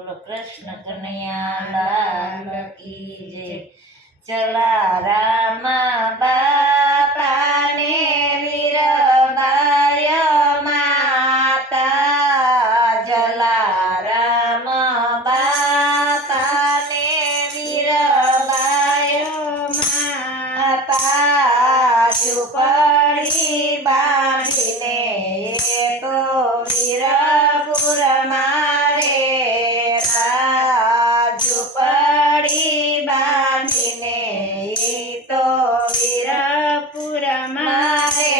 બોલો કૃષ્ણ કનૈયા લાલ કી જય। ચલા રામ બાપાને વીરબાય માતા, જલા રામ બાપાને વીરબાય માતા, ઝૂંપડી બાંધીને એ તો વીરપુર મારે ઝૂંપડી બાંધીને એ તો વીરપુર મારે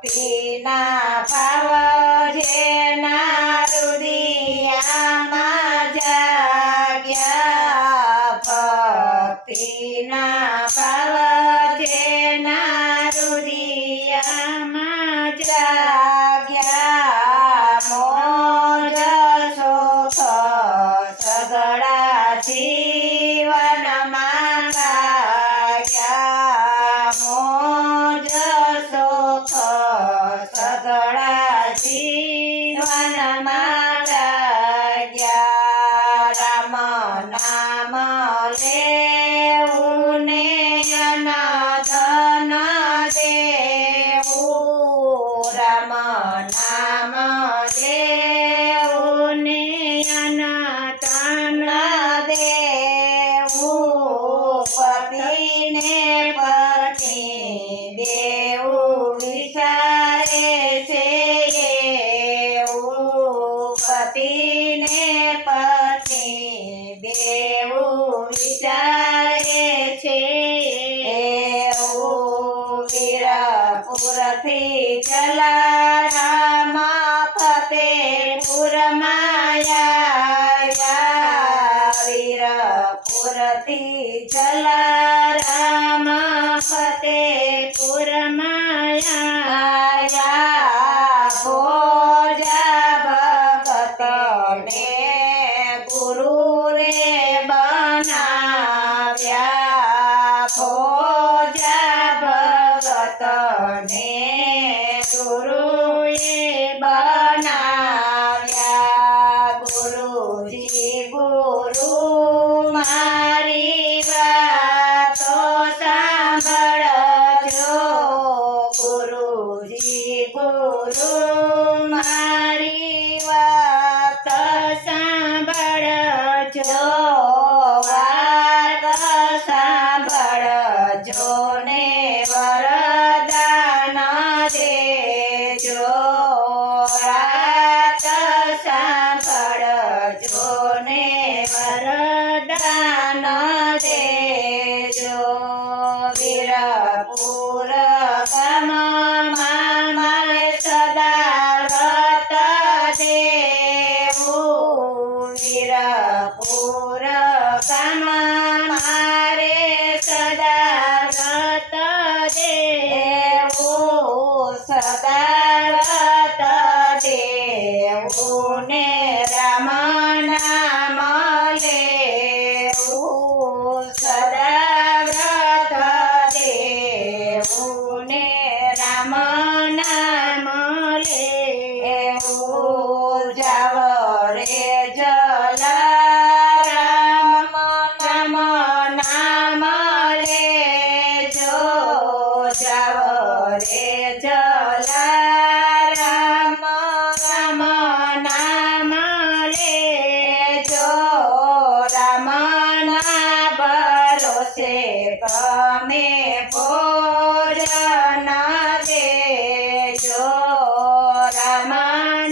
ભક્તિના ભાવ જેના હૃદયમાં જાગ્યા, ભક્તિના ભાવ જેના હૃદયમાં જાગ્યા, મોજ સુખ સગળા જીવનમાં ગાયા, મોજ સુખ સગળા જીવનમાં ગાયા, રામ નામ લેવું ને ધન દેવું, રામ નામ લેવું ને ધન દેવું, પતિને પત્ની દેવું વિચારે છે એવું, પતિને પત્ની દેવું વિચારે છે એવું, વીરપુરથી જલારામ ફતેપુરમાં આવ્યા, વીરપુરથી જલારામ ફતેપુરમાં આવ્યા, ભોજા ભગતને ગુરુ રે બનાવ્યા, ભોજા ભગતને ગુરુએ બનાવ્યા, ગુરુજી ગુરુ મારી વાતો સાંભળજો, ગુરુજી ગુરુ મારી વાત સાંભળજો, વાત સાંભળજો ને વરદાન દેજો, વાત સાંભળજો ને વરદાન દેજો, વીરપુર ગામમાં મારે સદા વ્રત દેવું, વીરપુર ગામમાં મારે સદા વ્રત દેવું, સદા વ્રત દેવું ને રામ નામ લેવું, સદા વ્રત દેવું ને રામ નામ લેવું, જાવ રે જલારામ નામ નામ લેજો, જાવ રે જલારામ નામ નામ લેજો, રામ ના ભરોસે તમે ભોજન દેજો, રામ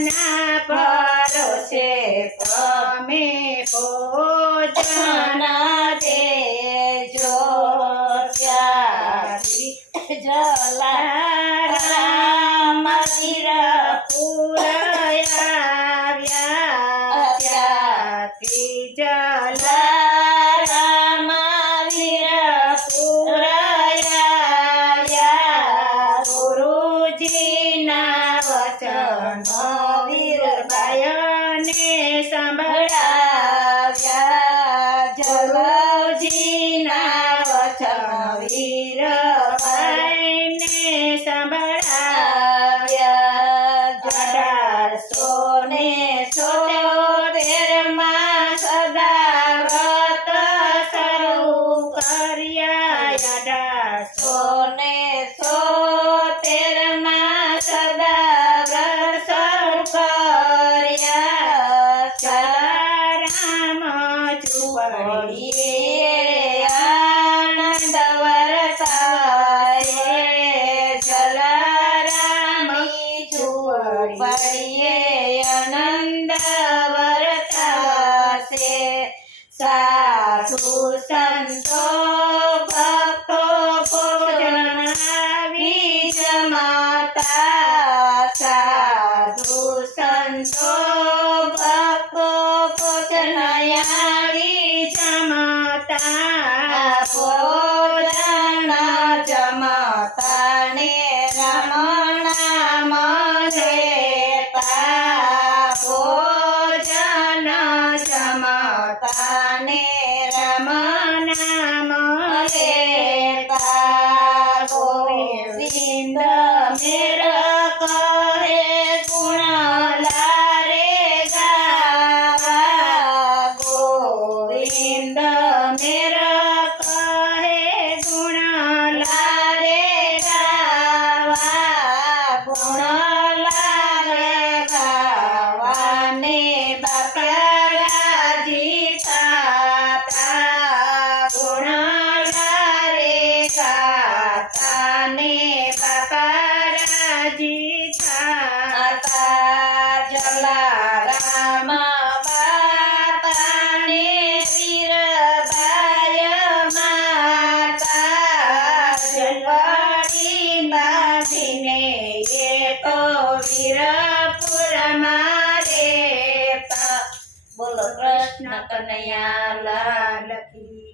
ના ભરોસે તમે ભોજન દેજો, ત્યાંથી જલારામ વીરપુર આવ્યા, ત્યાંથી જલારામ વીરપુર આવ્યા, ગુરુજીના વચન વીરબાયને સાંભળ સોતેરમાં સદા વ્રત શરૂ કર્યા 1876માં સદા વ્રત શરૂ કર્યા રામ વળીએ આનંદ વરસાવે જલારામની ઝૂંપડીએ આનંદ વરસાશે સાધુ સંતો ભક્તો ભોજન આવી જમાતા સાધુ સંતો ભક્તો ભોજન આવી જમાતા ભોજન જમાતા ને રમણ લેતા ભોજન જમાતા ને રમણ લેતા ગોવિંદ મેર કહે ગુણ લારે ગાવા ગોવિંદ મેર કહે ગુણ લારે ગાવા ગુણ લારે ગાવાને બાપરાજી થાતા ગુણ લારે ગાતાને બાપરાજી થાતા જલારામ બાપાને વીરબાય માતા જલવાડી બાંધીને એ તો વીરપુરમાં રહેતા. બોલો કૃષ્ણ કનૈયા લાલ કી